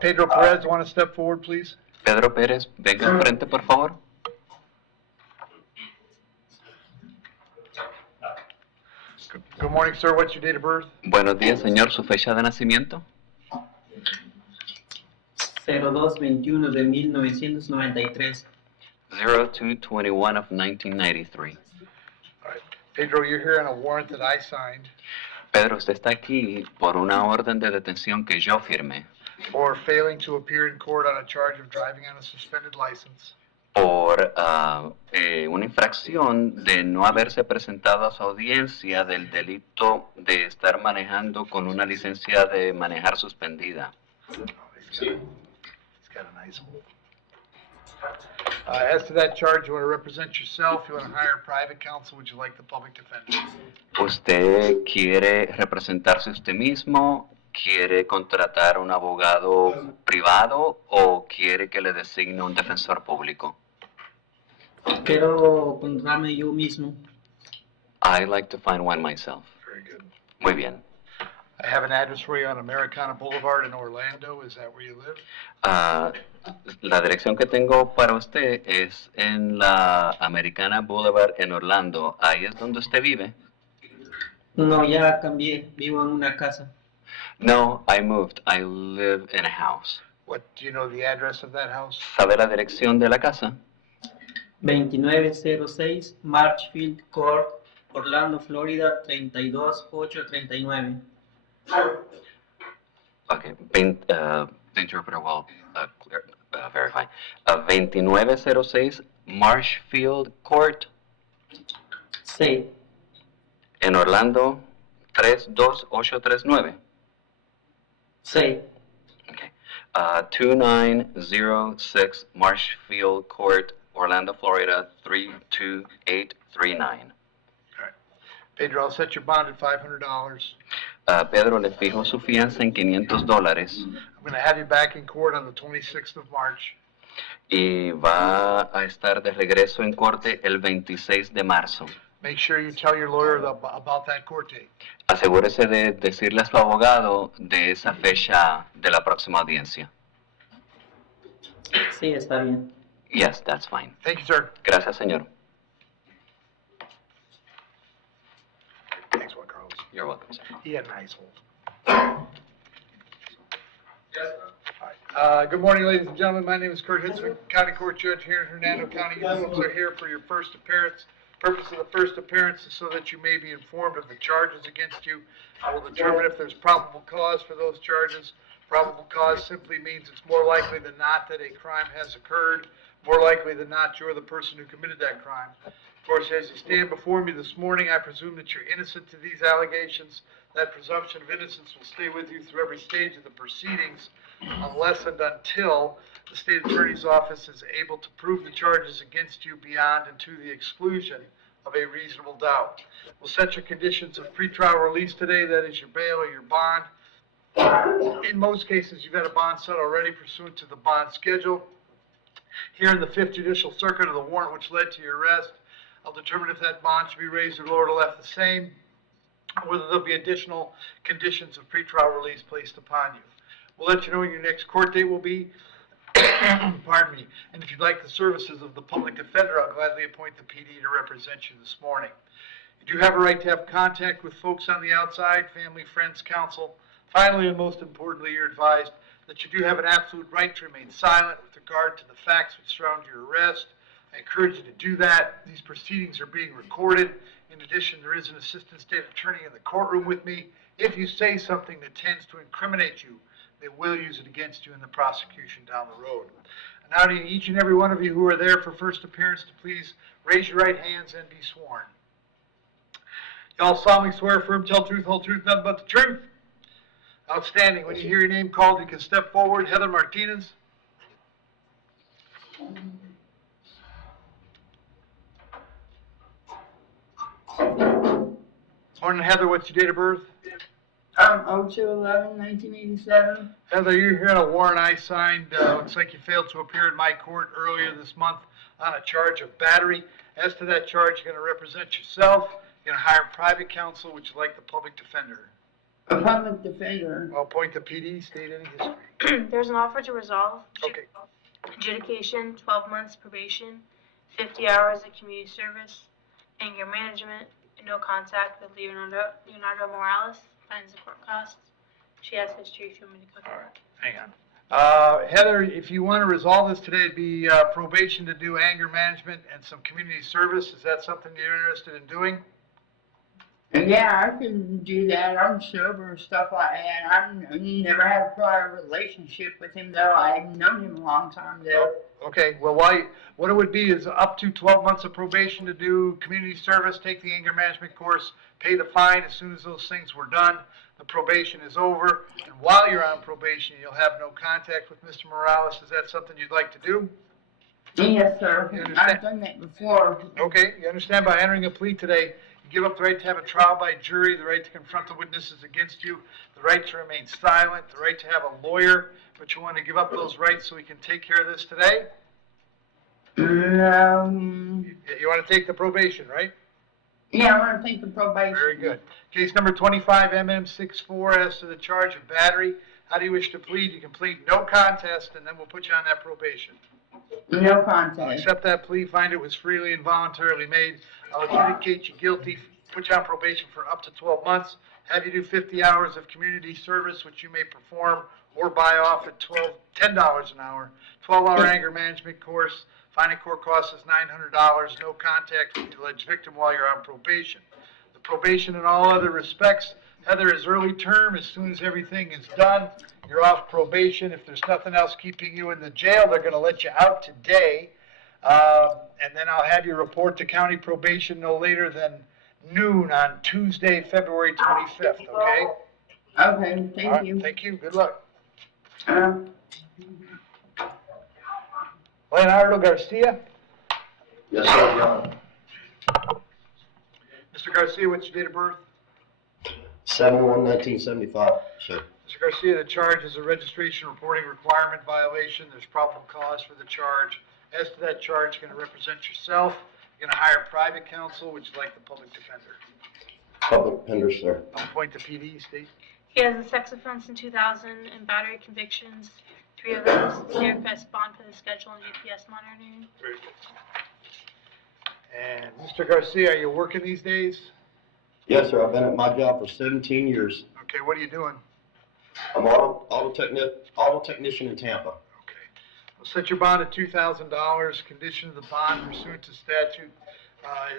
Pedro Perez, want to step forward, please? Pedro Pérez, venga al frente, por favor. Good morning, sir. What's your date of birth? Buenos días, señor. ¿Su fecha de nacimiento? 02/21 de 1993. 02/21 of 1993. All right. Pedro, you're here on a warrant that I signed Pedro, usted está aquí por una orden de detención que yo firmé for failing to appear in court on a charge of driving on a suspended license. por una infracción de no haberse presentado a su audiencia del delito de estar manejando con una licencia de manejar suspendida. He's got a nice hold. As to that charge, you want to represent yourself, you want to hire a private counsel, would you like the public defender? ¿Usted quiere representarse usted mismo? ¿Quiere contratar un abogado privado o quiere que le designe un defensor público? Quiero contratarme yo mismo. I like to find one myself. Very good. Muy bien. I have an address for you on Americana Boulevard in Orlando. Is that where you live? La dirección que tengo para usted es en la Americana Boulevard en Orlando. ¿Ahí es donde usted vive? No, ya cambié. Vivo en una casa. No, I moved. I live in a house. What, do you know the address of that house? ¿Sabe la dirección de la casa? 2906 Marchfield Court, Orlando, Florida, 32839. Okay, the interpreter will verify. 2906 Marshfield Court. Sí. En Orlando, 32839. Sí. Okay. 2906 Marshfield Court, Orlando, Florida, 32839. Pedro, I'll set your bond at $500. Pedro, le fijo su fianza en $500. I'm going to have you back in court on the 26th of March. Y va a estar de regreso en corte el 26 de marzo. Make sure you tell your lawyer about that court date. Asegúrese de decirle a su abogado de esa fecha de la próxima audiencia. Sí, está bien. Yes, that's fine. Thank you, sir. Gracias, señor. Thanks, Juan Carlos. You're welcome, sir. He had a nice hold. Yes, sir. Good morning, ladies and gentlemen. My name is Kurt Hitzemann, County Court Judge here in Hernando County. You folks are here for your first appearance. Purpose of the first appearance is so that you may be informed of the charges against you. I will determine if there's probable cause for those charges. Probable cause simply means it's more likely than not that a crime has occurred. More likely than not, you're the person who committed that crime. Of course, as you stand before me this morning, I presume that you're innocent to these allegations. That presumption of innocence will stay with you through every stage of the proceedings unless and until the state attorney's office is able to prove the charges against you beyond and to the exclusion of a reasonable doubt. We'll set your conditions of pretrial release today, that is your bail or your bond. In most cases, you've had a bond set already pursuant to the bond schedule. Here in the 5th Judicial Circuit of the warrant which led to your arrest, I'll determine if that bond should be raised or lowered or left the same, or whether there'll be additional conditions of pretrial release placed upon you. We'll let you know when your next court date will be. Pardon me. And if you'd like the services of the public defender, I'll gladly appoint the PD to represent you this morning. You do have a right to have contact with folks on the outside, family, friends, counsel. Finally, and most importantly, you're advised that you do have an absolute right to remain silent with regard to the facts which surround your arrest. I encourage you to do that. These proceedings are being recorded. In addition, there is an assistant state attorney in the courtroom with me. If you say something that tends to incriminate you, they will use it against you in the prosecution down the road. And now to each and every one of you who are there for first appearance to please raise your right hands and be sworn. Y'all solemnly swear, affirm, tell truth, whole truth, nothing but the truth. Outstanding. When you hear your name called, you can step forward. Heather Martinez. Morning, Heather. What's your date of birth? 02/11/1987. Heather, you're here on a warrant I signed. Looks like you failed to appear in my court earlier this month on a charge of battery. As to that charge, you're going to represent yourself. You're going to hire private counsel. Would you like the public defender? A public defender. I'll appoint the PD, state any history. There's an offer to resolve. Okay. Adjudication, 12 months probation, 50 hours of community service, anger management, and no contact with Leonardo Morales, fines and court costs. She has history if you want me to cover that. Hang on. Heather, if you want to resolve this today, it'd be probation to do anger management and some community service. Is that something you're interested in doing? And yeah, I can do that. I'm sober and stuff like that. I've never had a prior relationship with him, though. I've known him a long time, though. Okay, well, what it would be is up to 12 months of probation to do community service, take the anger management course, pay the fine as soon as those things were done. The probation is over, and while you're on probation, you'll have no contact with Mr. Morales. Is that something you'd like to do? Yes, sir. You understand? I've done that before. Okay, you understand by entering a plea today, you give up the right to have a trial by jury, the right to confront the witnesses against you, the right to remain silent, the right to have a lawyer, but you want to give up those rights so we can take care of this today? You want to take the probation, right? Yeah, I want to take the probation. Very good. Case number 25 MM64 as to the charge of battery. How do you wish to plead? You can plead no contest, and then we'll put you on that probation. No contest. Accept that plea, find it was freely and voluntarily made. I'll adjudicate you guilty, put you on probation for up to 12 months, have you do 50 hours of community service, which you may perform or buy off at $10 an hour, 12-hour anger management course, fine and court cost is $900, no contact with the alleged victim while you're on probation. The probation in all other respects, Heather, is early term. As soon as everything is done, you're off probation. If there's nothing else keeping you in the jail, they're going to let you out today. And then I'll have you report to county probation no later than noon on Tuesday, February 25th, okay? Okay, thank you. Thank you. Good luck. Leonardo Garcia? Yes, sir, Your Honor. Mr. Garcia, what's your date of birth? 7/1/1975, sir. Mr. Garcia, the charge is a registration reporting requirement violation. There's probable cause for the charge. As to that charge, you're going to represent yourself. You're going to hire private counsel, which is like the public defender. Public defender, sir. I'll appoint the PD, state. He has a sex offense in 2000 and battery convictions. 3 of those. Staircase bond for the schedule and GPS monitoring. Very good. And Mr. Garcia, are you working these days? Yes, sir. I've been at my job for 17 years. Okay, what are you doing? I'm auto technician in Tampa. Okay. We'll set your bond at $2,000. Condition of the bond pursuant to statute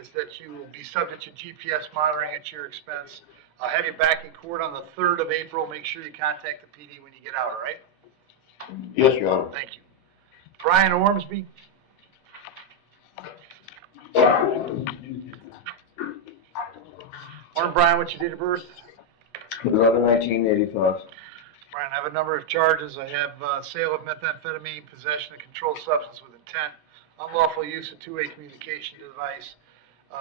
is that you will be subject to GPS monitoring at your expense. I'll have you back in court on the 3rd of April. Make sure you contact the PD when you get out, all right? Yes, Your Honor. Thank you. Brian Ormsby. Morning, Brian. What's your date of birth? 11/1985. Brian, I have a number of charges. I have sale of methamphetamine, possession of controlled substance with intent, unlawful use of two-way communication device,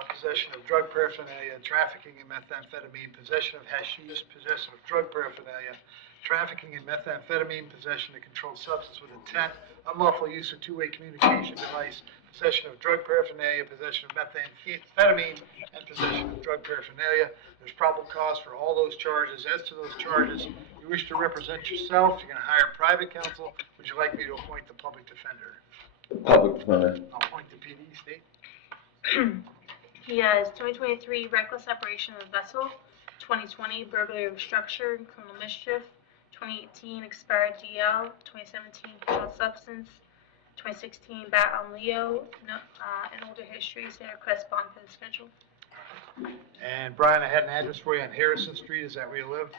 possession of drug paraphernalia, trafficking in methamphetamine, possession of hashish, possession of drug paraphernalia, trafficking in methamphetamine, possession of controlled substance with intent, unlawful use of two-way communication device, possession of drug paraphernalia, possession of methamphetamine, and possession of drug paraphernalia. There's probable cause for all those charges. As to those charges, you wish to represent yourself, you're going to hire private counsel. Would you like me to appoint the public defender? Public defender. I'll appoint the PD, state. He has 2023 reckless operation of a vessel, 2020 burglary of structure and criminal mischief, 2018 expired DL, 2017 controlled substance, 2016 bat on Leo, an older history, so request bond for the schedule. And Brian, I had an address for you on Harrison Street. Is that where you live?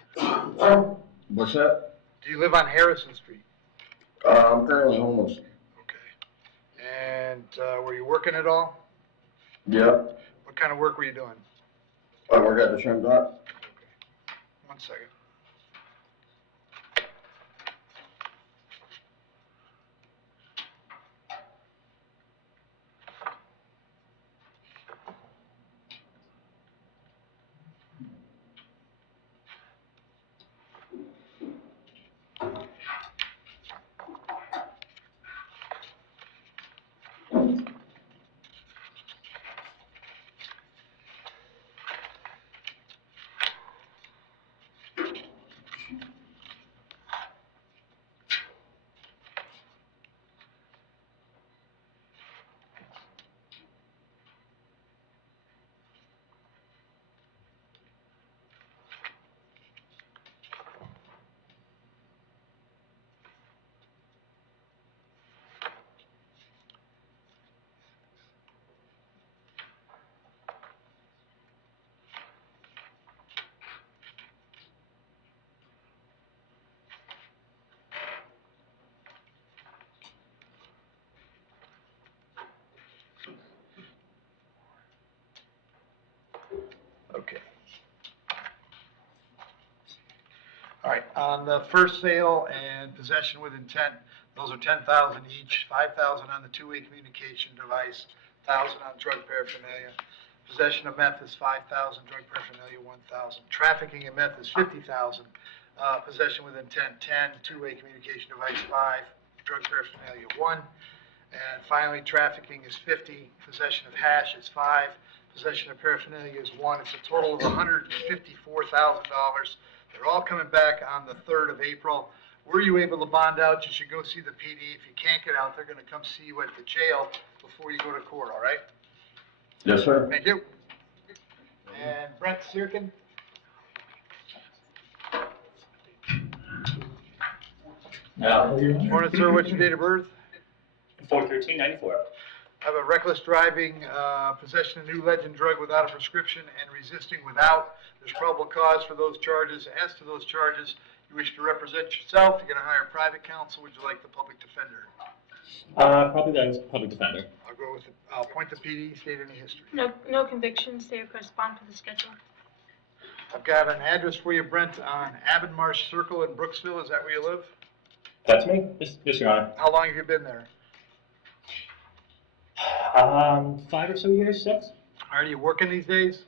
What's that? Do you live on Harrison Street? I'm currently homeless. Okay. And were you working at all? Yeah. What kind of work were you doing? I work at the shrimp dock. Okay. 1 second. On the first sale and possession with intent, those are 10,000 each, 5,000 on the two-way communication device, 1,000 on drug paraphernalia. Possession of meth is 5,000, drug paraphernalia 1,000. Trafficking in meth is 50,000. Possession with intent 10, two-way communication device 5, drug paraphernalia 1. And finally, trafficking is 50, possession of hash is 5, possession of paraphernalia is 1. It's a total of $154,000. They're all coming back on the 3rd of April. Were you able to bond out? You should go see the PD. If you can't get out, they're going to come see you at the jail before you go to court, all right? Yes, sir. Thank you. And Brent Sirkin? Morning, sir. What's your date of birth? 4/13/94. Have a reckless driving, possession of new legend drug without a prescription, and resisting without. There's probable cause for those charges. As to those charges, you wish to represent yourself. You're going to hire private counsel. Would you like the public defender? Probably the public defender. I'll appoint the PD. State any history. No convictions, they correspond to the schedule. I've got an address for you, Brent, on Abernmarsh Circle in Brooksville. Is that where you live? That's me? Yes, Your Honor. How long have you been there? 5 or so years, 6? Are you working these days?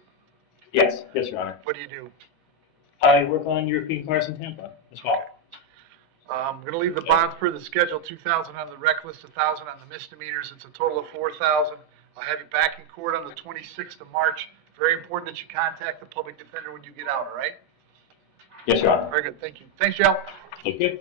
Yes, Your Honor. What do you do? I work on European cars in Tampa as well. I'm going to leave the bonds per the schedule, 2,000 on the reckless, 1,000 on the misdemeanors. It's a total of 4,000. I'll have you back in court on the 26th of March. Very important that you contact the public defender when you get out, all right? Yes, Your Honor. Very good, thank you. Thanks, Joe. Thank you.